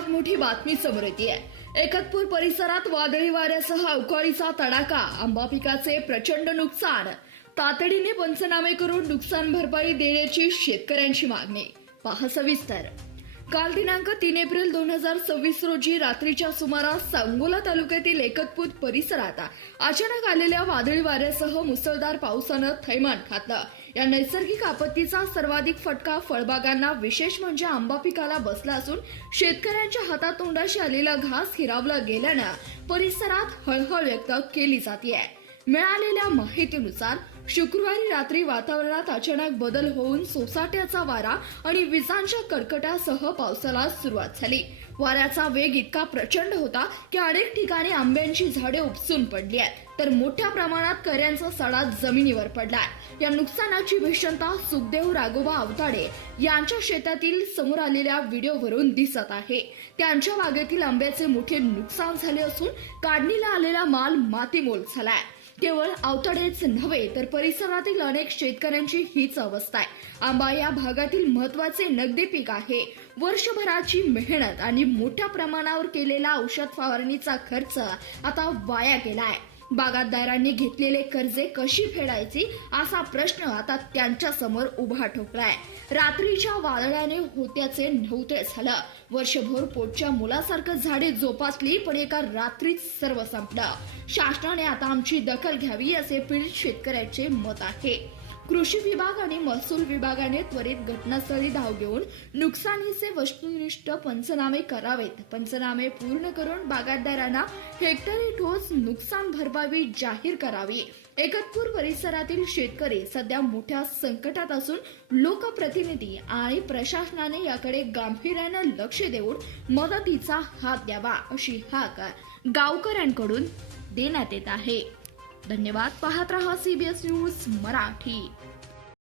सर्वात मोठी बातमी समोर येते। एकतपूर परिसरात वादळी वाऱ्यासह अवकाळीचा तडाखा, आंबा पिकाचे प्रचंड नुकसान। तातडीने पंचनामे करून नुकसान भरपाई देण्याची शेतकऱ्यांची मागणी। पहा सविस्तर। काल दिनांक 3 एप्रिल 2026 रोजी रात्रीच्या सुमारास सांगोला तालुक्यातील एकतपूर परिसरात अचानक आलेल्या वादळी वाऱ्यासह मुसळधार पावसानं थैमान घातलं। या नैसर्गिक आपत्तीचा सर्वाधिक फटका फळबागांना, विशेष म्हणजे आंबा पिकाला बसला असून शेतकऱ्यांच्या हातातोंडाशी आलेला घास हिरावला गेल्यानं परिसरात हळहळ व्यक्त केली जाते। मिळालेल्या माहितीनुसार शुक्रवारी रात्री वातावरणात अचानक बदल होऊन सोसाट्याचा वारा आणि विजांच्या कडकडाटासह पावसाला सुरुवात झाली। वाऱ्याचा वेग इतका प्रचंड होता की अनेक ठिकाणी आंब्याची झाडे उपसून पडली आहेत, तर मोठ्या प्रमाणात कैऱ्यांचा सडा जमिनीवर पडलाय। या नुकसानाची भीषणता सुखदेव राघोबा आवताडे यांच्या शेतातील समोर आलेल्या व्हिडिओवरून दिसत आहे। त्यांच्या बागेतील आंब्याचे मोठे नुकसान झाले असून काढणीला आलेला माल मातीमोल झालाय। केवळ आवताडेच नव्हे तर परिसरातील अनेक शेतकऱ्यांची हीच अवस्था आहे। आंबा या भागातील महत्त्वाचे नगदी पीक आहे। वर्षभराची मेहनत आणि मोठ्या प्रमाणावर केलेला औषध फवारणीचा खर्च आता वाया गेलाय। बागायतदारांनी घेतलेले कर्जे कशी फेडायची असा प्रश्न आता त्यांच्या समोर उभा ठोकलाय। रात्रीच्या वादळाने होत्याचे नव्हते झालं। वर्षभर पोटच्या मुलासारखं झाडे जोपासली, पण एका रात्रीत सर्व संपलं। शासनाने आता आमची दखल घ्यावी असे पीडित शेतकऱ्याचे मत आहे। कृषी विभाग आणि महसूल विभागाने त्वरित घटनास्थळी धाव घेऊन नुकसानीचे वस्तुनिष्ठ पंचनामे करावेत। पंचनामे पूर्ण करून बागायतदारांना हेक्टरी ठोस नुकसान भरपाई जाहीर करावी। एकतपूर परिसरातील शेतकरी सध्या मोठ्या संकटात असून लोकप्रतिनिधी आणि प्रशासनाने याकडे गांभीर्याने लक्ष देऊन मदतीचा हात द्यावा अशी हाक गावकऱ्यांकडून देण्यात येत आहे। धन्यवाद। पाहत रहा CBS न्यूज मराठी।